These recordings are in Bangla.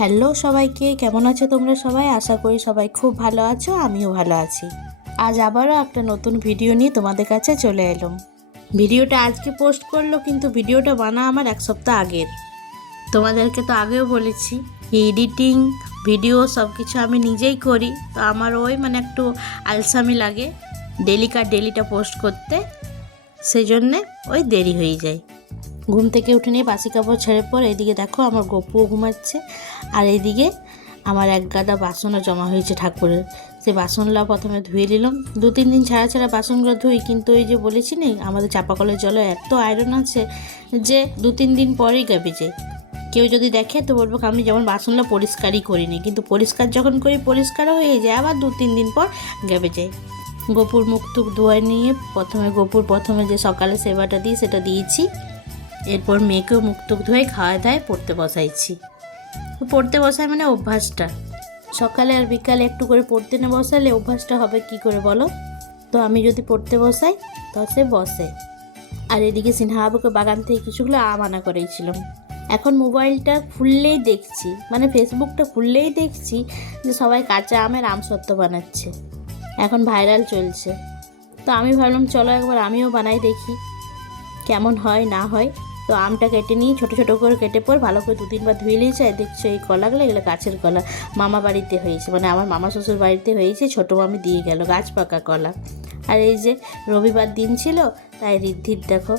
হ্যালো সবাইকে, কেমন আছো তোমরা সবাই? আশা করি সবাই খুব ভালো আছো, আমিও ভালো আছি। আজ আবারও একটা নতুন ভিডিও নিয়ে তোমাদের কাছে চলে এলাম। ভিডিওটা আজকে পোস্ট করলো, কিন্তু ভিডিওটা বানা আমার এক সপ্তাহ আগের। তোমাদেরকে তো আগেও বলেছি, এডিটিং ভিডিও সব কিছু আমি নিজেই করি, তো আমার একটু আলসামি লাগে ডেলিটা পোস্ট করতে, সেই জন্যে দেরি হয়ে যায়। ঘুম থেকে উঠে নিয়ে বাসি কাপড় ছেড়ে পর এইদিকে দেখো আমার গপুও ঘুমাচ্ছে, আর এইদিকে আমার এক গাদা বাসনও জমা হয়েছে ঠাকুরের। সেই বাসনগুলো প্রথমে ধুয়ে নিলাম। 2-3 দিন ছাড়া বাসনগুলো ধুই, কিন্তু ওই যে বলেছি না আমাদের চাপাকলের জলে এত আয়রন আছে যে 2-3 দিন পরেই গাবে যায়। কেউ যদি দেখে তো বলবো আমি যেমন বাসনগুলো পরিষ্কারই করিনি, কিন্তু পরিষ্কার যখন করি পরিষ্কারও হয়ে যায়, আবার 2-3 দিন পর গাবে যায়। গপুর মুখ টুক ধোয়া নিয়ে প্রথমে যে সকালে সেবাটা দিই সেটা দিয়েছি। এরপর মেয়েকেও মুখ টুক ধুয়ে খাওয়া দায় পড়তে বসাইছি। পড়তে বসায় মানে অভ্যাসটা, সকালে আর বিকালে একটু করে পড়তে না বসালে অভ্যাসটা হবে কি করে বলো? তো আমি যদি পড়তে বসাই তো সে বসে। আর এদিকে সিনহাবাবুকে বাগান থেকে কিছুগুলো আম আনা করেছিলাম। এখন মোবাইলটা খুললেই দেখছি, ফেসবুকটা খুললেই দেখছি যে সবাই কাঁচা আমের আমসত্ত্ব বানাচ্ছে, এখন ভাইরাল চলছে। তো আমি ভাবলাম চলো একবার আমিও বানাই দেখি কেমন হয় না হয়। তো আমটা কেটে নিয়ে ছোটো ছোটো করে কেটে পর ভালো করে 2-3 বার ধুয়ে নিয়েছে। দেখছো এই কলাগুলো, এগুলো গাছের কলা, মামা বাড়িতে হয়েছে, আমার মামা শ্বশুর বাড়িতে হয়েছে, ছোটো মামি দিয়ে গেল গাছ পাকা কলা। আর এই যে রবিবার দিন ছিল, তাই ঋদ্ধির দেখো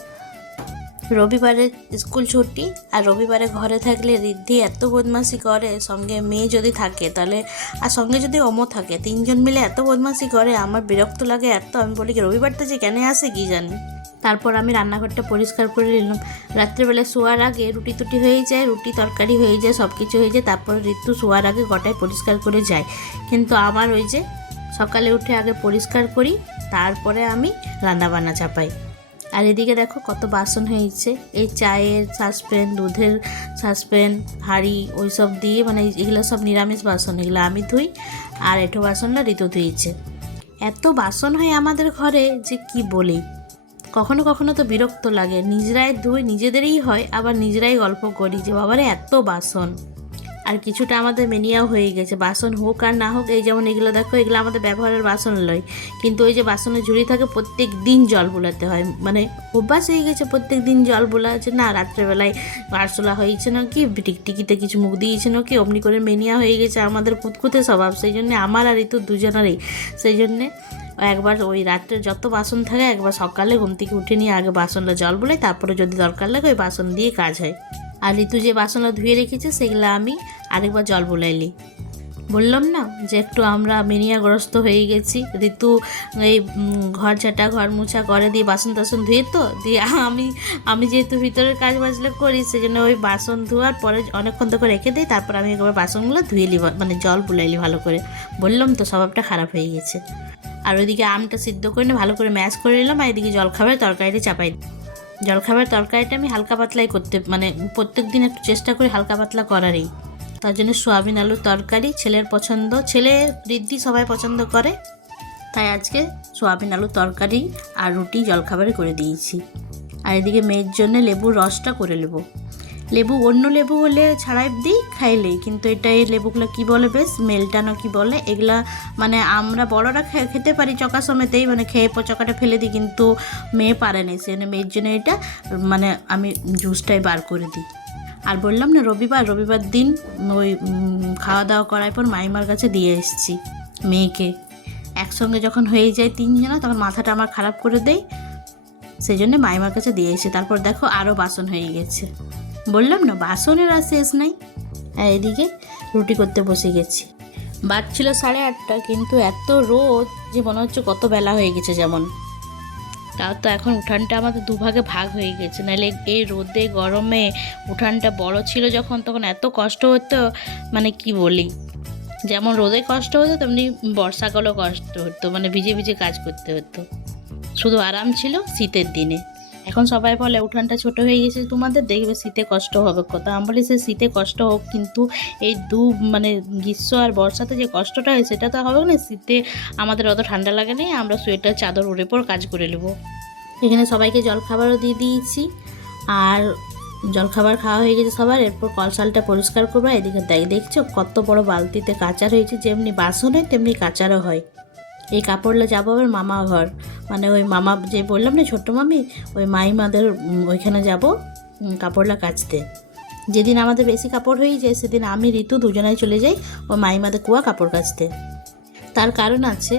রবিবারে স্কুল ছুটি, আর রবিবারে ঘরে থাকলে ঋদ্ধি এত বদমাশি করে, সঙ্গে মেয়ে যদি থাকে তাহলে, আর সঙ্গে যদি অমো থাকে, 3জন মিলে এত বদমাশি করে আমার বিরক্ত লাগে এত। আমি বলি কি রবিবারটা যে কেন আসে কি জানি। তারপর আমি রান্নাঘরটা পরিষ্কার করে নিলাম। রাত্রেবেলা শোয়ার আগে রুটি টুটি হয়ে যায়, রুটি তরকারি হয়ে যায়, সব কিছু হয়ে যায়, তারপর ঋতু শোয়ার আগে গোটাই পরিষ্কার করে যায়। কিন্তু আমার সকালে উঠে আগে পরিষ্কার করি, তারপরে আমি রান্নাবান্না চাপাই। আর এদিকে দেখো কত বাসন হয়েছে, এই চায়ের সাসপেন, দুধের সাসপেন, হাঁড়ি ওই সব দিয়ে, এগুলো সব নিরামিষ বাসন, এগুলো আমি ধুই। আর এঁঠো বাসনটা ঋতু ধুয়েছে। এত বাসন হয় আমাদের ঘরে যে কি বলি। কখনো কখনো তো বিরক্ত লাগে, নিজেরাই ধুই, নিজেদেরই হয়, আবার নিজেরাই গল্প করি যে বাবারে এত বাসন। আর কিছুটা আমাদের মেনিয়াও হয়ে গেছে, বাসন হোক আর না হোক। এই যেমন এগুলো দেখো, এগুলো আমাদের ব্যবহারের বাসন লয়, কিন্তু ওই যে বাসনের ঝুড়ি থাকে প্রত্যেক দিন জল বোলাতে হয়, অভ্যাস হয়ে গেছে প্রত্যেক দিন জল বোলা, যে না রাত্রেবেলায় আরশোলা হয়েছে না কি, টিকটিকিতে কিছু মুখ দিয়েছে না কি, অমনি করে মেনিয়া হয়ে গেছে আমাদের কুতকুতে স্বভাব। সেই জন্যে আমার আর ঋতু দুজনেরই, সেই জন্যে একবার ওই রাত্রে যত বাসন থাকে একবার সকালে ঘুম থেকে উঠে নিয়ে আগে বাসনটা জল বলে, তারপরে যদি দরকার লাগে ওই বাসন দিয়ে কাজ হয়। আর ঋতু যে বাসনটা ধুয়ে রেখেছে সেগুলো আমি আরেকবার জল বলাইলি। বললাম না যে একটু আমরা মেনিয়াগ্রস্ত হয়ে গেছি। ঋতু এই ঘর ঝাঁটা ঘর মোছা করে দিয়ে বাসন টাসন ধুয়ে, তো দিয়ে আমি যেহেতু ভিতরের কাজ বাজলে করি, সেজন্য ওই বাসন ধোয়ার পরে অনেকক্ষণ তো রেখে দিই, তারপর আমি একবার বাসনগুলো ধুয়ে নিই, জল বুলাইলি ভালো করে। বললাম তো স্বভাবটা খারাপ হয়ে গেছে। আর ওইদিকে আমটা সিদ্ধ করে নিয়ে ভালো করে ম্যাশ করে নিলাম, আর এদিকে জলখাবারের তরকারিটা চাপাই। জলখাবারের তরকারিটা আমি হালকা পাতলাই করতে, প্রত্যেক দিন একটু চেষ্টা করি হালকা পাতলা করারই। তার জন্য সোয়াবিন আলুর তরকারি, ছেলের পছন্দ, ছেলে ঋদ্ধি সবাই পছন্দ করে, তাই আজকে সোয়াবিন আলুর তরকারি আর রুটি জলখাবারে করে দিয়েছি। আর এদিকে মেয়ের জন্য লেবুর রসটা করে নেবো। লেবু অন্য লেবু হলে ছাড়াই দিই খাইলেই, কিন্তু এটা এই লেবুগুলো কী বলে বেশ মেলটানো কি বলে এগুলা, আমরা বড়রা খেতে পারি চকা সমেতেই, খেয়ে পচকাটা ফেলে দিই, কিন্তু মেয়ে পারে না, সে মেয়ের জন্য এটা আমি জুসটাই বার করে দিই। আর বললাম না রবিবার দিন ওই খাওয়া দাওয়া করার পর মাইমার কাছে দিয়ে এসেছি মেয়েকে। একসঙ্গে যখন হয়ে যায় 3 জনা তখন মাথাটা আমার খারাপ করে দেয়, সেই জন্য মাইমার কাছে দিয়ে এসে তারপর দেখো আরও বাসন হয়ে গেছে। বললাম না বাসনের আর শেষ নাই। এদিকে রুটি করতে বসে গেছি। বাজছিল 8:30, কিন্তু এত রোদ যে মনে হচ্ছে কত বেলা হয়ে গেছে যেমন। তাও তো এখন উঠানটা আমাদের দুভাগে ভাগ হয়ে গেছে, নাহলে এই রোদে গরমে উঠানটা বড় ছিল যখন, তখন এত কষ্ট হতো, কি বলি, যেমন রোদে কষ্ট হতো তেমনি বর্ষাকালেও কষ্ট হতো, ভিজে ভিজে কাজ করতে হতো। শুধু আরাম ছিল শীতের দিনে। এখন সবাই বলে উঠানটা ছোট হয়ে গেছে তোমাদের, দেখবে শীতে কষ্ট হবে কথা। আমি বলি সে শীতে কষ্ট হোক, কিন্তু এই গ্রীষ্ম আর বর্ষাতে যে কষ্টটা হয় সেটা তো হবে না। শীতে আমাদের অত ঠান্ডা লাগে না, আমরা সোয়েটার চাদর উড়ে পর কাজ করে নেব। এখানে সবাইকে জলখাবারও দিয়ে দিয়েছি। আর জলখাবার খাওয়া হয়ে গেছে সবার। এরপর কলসালটা পরিষ্কার করবো। এদিকে দেখছো কত বড় বালতিতে কাচার হয়েছে, যেমনি বাসন হয় তেমনি কাচারও হয়। এই কাপড়টা যাবো আবার মামা ঘর, মানে ওই মামা যে বললাম না ছোট্ট মামি, ওই মাইমাদের ওইখানে যাব কাপড়টা কাচতে। যেদিন আমাদের বেশি কাপড় হয়ে যায় সেদিন আমি ঋতু দুজনাই চলে যাই ওই মাইমাদের কুয়া কাপড় কাচতে। তার কারণ আছে,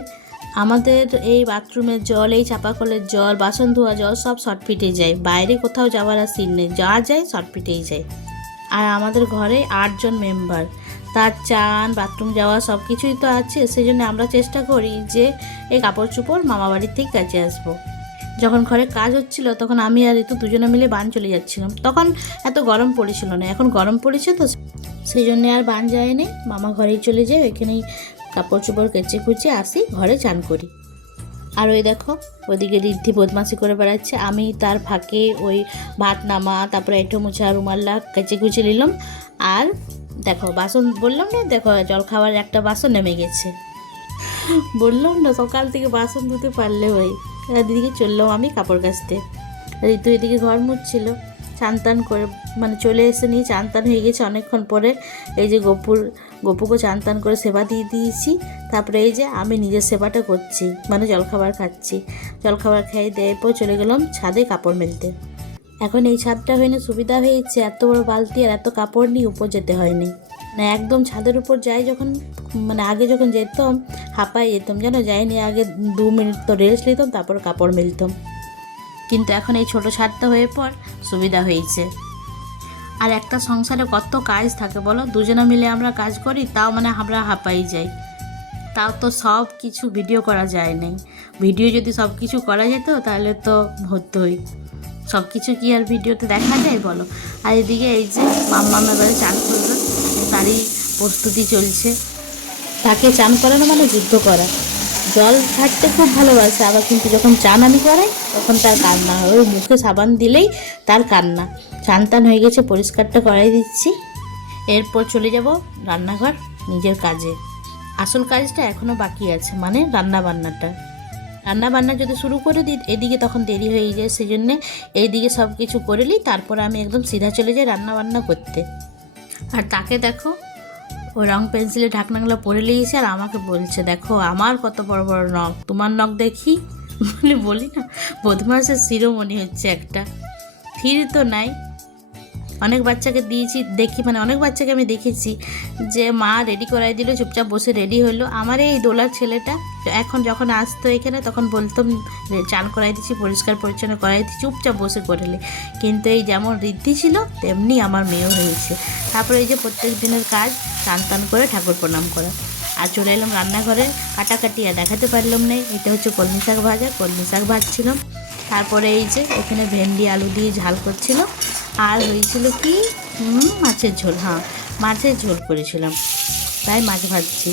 আমাদের এই বাথরুমের জল, এই চাপাকলের জল, বাসন ধোয়া জল সব শর্টফিটে যায়, বাইরে কোথাও যাওয়ার আর সিন নেই, যা যায় শর্টফিটেই যায়। আর আমাদের ঘরে 8 জন মেম্বার, তার চান বাথরুম যাওয়া সব কিছুই তো আছে। সেই জন্য আমরা চেষ্টা করি যে এই কাপড় চোপড় মামা বাড়ির থেকে কাচে আসবো। যখন ঘরে কাজ হচ্ছিল তখন আমি আর ঋতু দুজনে মিলে বান চলে যাচ্ছিলাম। তখন এত গরম পড়েছিল না, এখন গরম পড়েছে তো সেই জন্যে আর বান যায়নি, মামা ঘরেই চলে যায়, ওইখানেই কাপড় চোপড় কেচে কুচে আসি, ঘরে চান করি। আর ওই দেখো ওইদিকে ঋদ্ধি বদমাশি করে বেড়াচ্ছে, আমি তার ফাঁকে ওই ভাত নামা, তারপরে এঁটো মোছা রুমাল্লা কেচে কুচে নিলাম। আর দেখো বাসন বললাম না, দেখো জল খাওয়ার একটা বাসন নেমে গেছে। বললাম না সকাল থেকে বাসন ধুতে পারলে হয়। দিদিকে চললাম আমি কাপড় কাচতে, ঋতু এদিকে ঘর মুছছিল। চান টান করে মানে চলে এসে নিয়ে চান টান হয়ে গেছে অনেকক্ষণ পরে। এই যে গপুকে চান টান করে সেবা দিয়ে দিয়েছি। তারপরে এই যে আমি নিজের সেবাটা করছি, মানে জলখাবার খাচ্ছি। জলখাবার খেয়ে দেওয়ার পর চলে গেলাম ছাদে কাপড় মেলতে। এখন এই ছাদটা হয়নি সুবিধা হয়েছে, এত বড় বালতি আর এত কাপড় নিয়ে উপর যেতে হয়নি, মানে একদম ছাদের উপর যাই যখন, মানে আগে যখন যেতাম হাঁপাই যেতাম যেন, যাইনি আগে 2 মিনিট তো রেস্ট নিতাম তারপর কাপড় মেলতাম। কিন্তু এখন এই ছোটো ছাদটা হয়ে পর সুবিধা হয়েছে। আর একটা সংসারে কত কাজ থাকে বলো, দুজনে মিলে আমরা কাজ করি তাও মানে আমরা হাঁপাই যাই। তাও তো সব কিছু ভিডিও করা যায় নাই, ভিডিও যদি সব কিছু করা যেত তাহলে তো হতোই। সব কিছু কি আর ভিডিওতে দেখা যায় বলো। আর এদিকে এই যে মাম্মাম এবারে চান করবে, তারই প্রস্তুতি চলছে। তাকে চান করানো মানে যুদ্ধ করা। জল ছাড়তে খুব ভালোবাসে, আবার কিন্তু যখন চান আমি করাই তখন তার কান্না হয়, ওই মুখে সাবান দিলেই তার কান্না। চান টান হয়ে গেছে, পরিষ্কারটা করাই দিচ্ছি। এরপর চলে যাব রান্নাঘর নিজের কাজে। আসল কাজটা এখনও বাকি আছে, মানে রান্না বান্না যদি শুরু করে দিই এদিকে তখন দেরি হয়ে যায়, সেই জন্যে এইদিকে সব কিছু করে নিই, তারপরে আমি একদম সিধা চলে যাই রান্না করতে। আর তাকে দেখো ও রং পেন্সিলে ঢাকনাগুলো পরে নিয়েছে আর আমাকে বলছে দেখো আমার কত বড় বড় নখ, তোমার নখ দেখি। মানে বলি না বদমাসের শিরোমণি হচ্ছে একটা, থির তো নাই। অনেক বাচ্চাকে দিয়েছি দেখি, মানে অনেক বাচ্চাকে আমি দেখেছি যে মা রেডি করাই দিল, চুপচাপ বসে রেডি হলো। আমার এই দোলার ছেলেটা এখন যখন আসতো এখানে তখন বলতাম চান করাই দিচ্ছি, পরিষ্কার পরিচ্ছন্ন করাই দিচ্ছি, চুপচাপ বসে করলে। কিন্তু এই যেমন ঋদ্ধি ছিল তেমনি আমার মেয়েও হয়েছে। তারপরে এই যে প্রত্যেক দিনের কাজ চান টান করে ঠাকুর প্রণাম করা। আর চলে এলাম রান্নাঘরে, কাটাকাটি আর দেখাতে পারলাম না। এটা হচ্ছে কলমি শাক ভাজা, কলমি শাক ভাজছিলাম। তারপরে এই যে এখানে ভেন্ডি আলু দিয়ে ঝাল করছিল। আর হয়েছিল কি মাছের ঝোল, হ্যাঁ মাছের ঝোল করেছিলাম, তাই মাছ ভাজছি।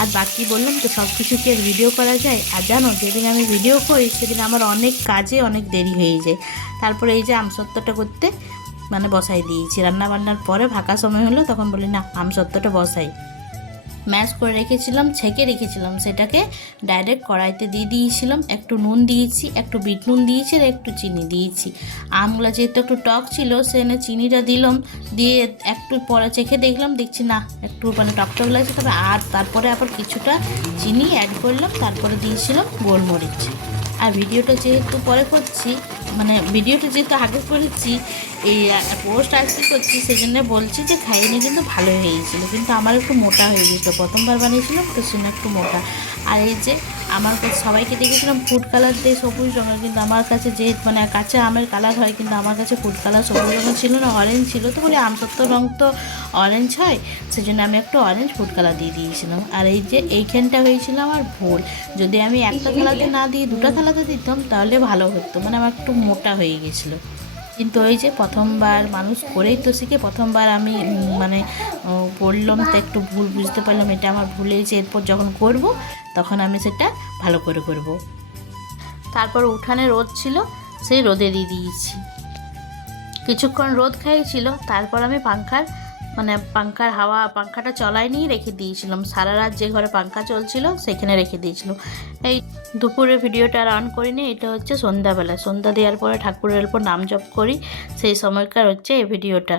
আর বাকি বললাম তো সব কিছু কি আর ভিডিও করা যায়। আর জানো যেদিন আমি ভিডিও করি সেদিন আমার অনেক কাজে অনেক দেরি হয়ে যায়। তারপরে এই যে আমসত্ত্বটা করতে মানে বসাই দিয়েছি, রান্নাবান্নার পরে ফাঁকা সময় হলো তখন বলি না আমসত্ত্বটা বসাই। ম্যাশ করে রেখেছিলাম, ছেঁকে রেখেছিলাম, সেটাকে ডাইরেক্ট কড়াইতে দিয়ে দিয়েছিলাম। একটু নুন দিয়েছি, একটু বিট নুন দিয়েছি আর একটু চিনি দিয়েছি। আমগুলো যেহেতু একটু টক ছিল সেখানে চিনিটা দিলাম, দিয়ে একটু পরে চেখে দেখলাম, দেখছি না একটু মানে টক লাগছে, তবে আর তারপরে আবার কিছুটা চিনি অ্যাড করলাম, তারপরে দিয়েছিলাম গোলমরিচ। আর ভিডিওটা যেহেতু পরে করছি, মানে ভিডিওটা যেহেতু আগে করেছি, এই পোস্ট আজকে করছি, সেই জন্য বলছি যে খাইনি কিন্তু ভালো হয়েছিল, কিন্তু আমার একটু মোটা হয়ে গেছিলো, প্রথমবার বানিয়েছিলাম তো সেজন্য একটু মোটা। আর এই যে আমার কাছে সবাইকে দেখেছিলাম ফুড কালার দিয়ে সবুজ রঙের, কিন্তু আমার কাছে যে মানে কাঁচা আমের কালার হয়, কিন্তু আমার কাছে ফুড কালার সবুজ রঙের ছিল না, অরেঞ্জ ছিল। তো বলে আমসত্ত্ব রঙ তো অরেঞ্জ হয়, সেই জন্য আমি একটু অরেঞ্জ ফুড কালার দিয়ে দিয়েছিলাম। আর এই যে এইখানটা হয়েছিল আমার ভুল, যদি আমি একটা থালাতে না দিয়ে 2টা থালাতে দিতাম তাহলে ভালো হতো, মানে আমার একটু মোটা হয়ে গেছিলো। কিন্তু ওই যে প্রথমবার মানুষ করেই তো শিখে, প্রথমবার আমি মানে পড়লাম তো একটু ভুল বুঝতে পারলাম, এটা আমার ভুল হয়েছে, এরপর যখন করব তখন আমি সেটা ভালো করে করব। তারপর উঠানে রোদ ছিল, সেই রোদে দিয়ে দিয়েছি, কিছুক্ষণ রোদ খাইছিল। তারপর আমি পাংখার মানে পাঙ্খার হাওয়া, পাঙ্খাটা চলায়নি, রেখে দিয়েছিলাম সারা রাত। যে ঘরে পাঙ্খা চলছিল সেখানে রেখে দিয়েছিলাম। এই দুপুরে ভিডিওটা আর অন করিনি, এটা হচ্ছে সন্ধ্যাবেলা। সন্ধ্যা দেওয়ার পরে ঠাকুরের উপর নাম জপ করি, সেই সময়কার হচ্ছে এই ভিডিওটা।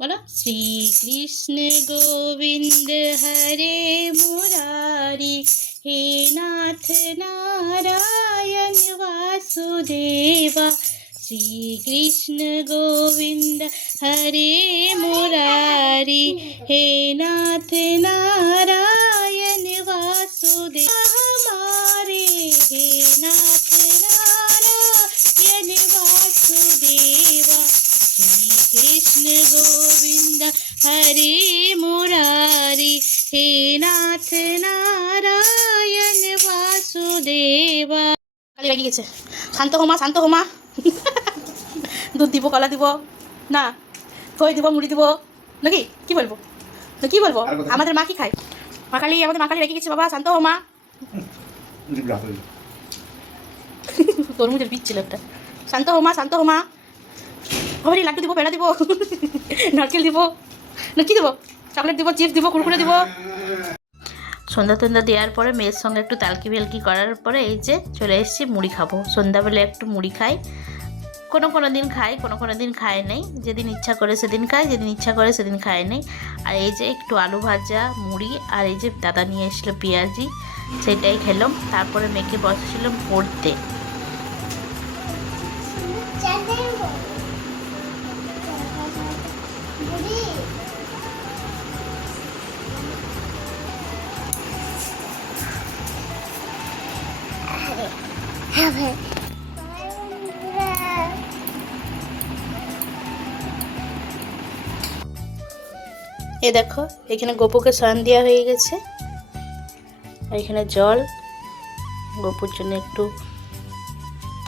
बोलो श्री कृष्ण गोविंद हरे मुरारी, हे नाथ नारायण वासुदेवा। श्री कृष्ण गोविंद हरे मुरारी, हे नाथ नारायण वासुदेवा हमारे, हे नाथ नारायण वासुदेवा। श्री कृष्ण गोविंद हरे मुरारी, हे नाथ नारायण वासुदेवा। কালি লেগে গেছে। শান্ত হোমা, শান্ত হোমা। দুধ দিব, কলা দিব না, খই দিব, মুড়ি দিব নাকি? কি বলবো তো, কি বলবো? আমাদের মা কি খায়? মা কালী, আমাদের মা কালী রেখে গেছে। বাবা শান্ত হোমা। তরমুজের বীজ ছিল একটা। শান্ত হোমা, শান্ত হোমা। হবে লাড্ডু দিব, পেড়া দিব, নারকেল দিব না, কি দেবো? চকলেট দিব, চিপস দিব, কুরকুরে দিব। সন্ধ্যা টন্ধ্যা দেওয়ার পরে মেয়ের সঙ্গে একটু তালকি ভেলকি করার পরে এই যে চলে এসেছি মুড়ি খাবো। সন্ধ্যাবেলা একটু মুড়ি খাই, কোনো দিন খাই, কোনো দিন খায় নেই। যেদিন ইচ্ছা করে সেদিন খাই, যেদিন ইচ্ছা করে সেদিন খায় নেই। আর এই যে একটু আলু ভাজা, মুড়ি, আর এই যে দাদা নিয়ে এসেছিলো পেঁয়াজি, সেটাই খেলাম। তারপরে মেয়েকে বসেছিলাম পড়তে। এ দেখো, এখানে গপুকে শয়ন দেওয়া হয়ে গেছে, আর এখানে জল, গপুর জন্য একটু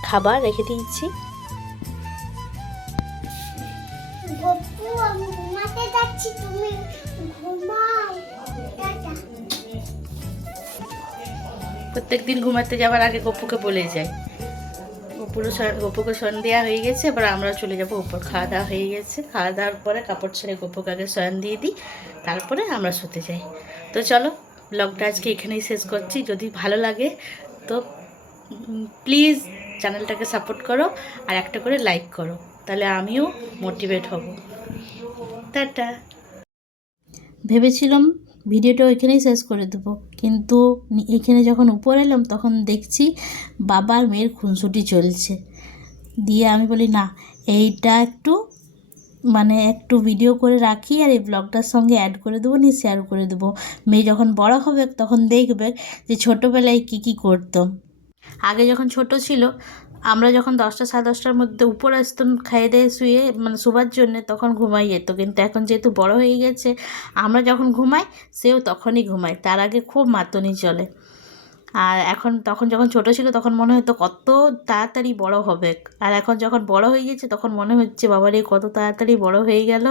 খাবার রেখে দিয়েছি। প্রত্যেকদিন ঘুমাতে যাওয়ার আগে গপুকে বলে যায়। গপুকে শয়ন দেওয়া হয়ে গেছে, এবার আমরা চলে যাবো উপর। খাওয়া দাওয়া হয়ে গেছে, খাওয়া দাওয়ার পরে কাপড় ছেড়ে গপুকে আগে শয়ন দিয়ে দিই, তারপরে আমরা শুতে যাই। তো চলো, ব্লগটা আজকে এখানেই শেষ করছি। যদি ভালো লাগে তো প্লিজ চ্যানেলটাকে সাপোর্ট করো, আর একটা করে লাইক করো, তাহলে আমিও মোটিভেট হব। টাটা। ভেবেছিলাম ভিডিওটা ওইখানেই শেষ করে দেবো, কিন্তু এখানে যখন উপরে এলাম তখন দেখছি বাবার মেয়ের খুনসুটি চলছে। দিয়ে আমি বলি না, এইটা একটু ভিডিও করে রাখি, আর এই ব্লগটার সঙ্গে অ্যাড করে দেবো, নিয়ে শেয়ার করে দেবো। মেয়ে যখন বড় হবে তখন দেখবে যে ছোটোবেলায় কী করতাম। আগে যখন ছোট ছিল, আমরা যখন 10টা সাড়ে 10টার মধ্যে উপর আসতাম খাইয়ে দিয়ে শুয়ে, শোবার জন্যে, তখন ঘুমাই যেত। কিন্তু এখন যেহেতু বড় হয়ে গেছে, আমরা যখন ঘুমাই সেও তখনই ঘুমায়, তার আগে খুব মাতনি চলে। আর তখন যখন ছোট ছিল তখন মনে হতো কত তাড়াতাড়ি বড় হবে, আর এখন যখন বড় হয়ে গেছে তখন মনে হচ্ছে বাবারে কত তাড়াতাড়ি বড় হয়ে গেল।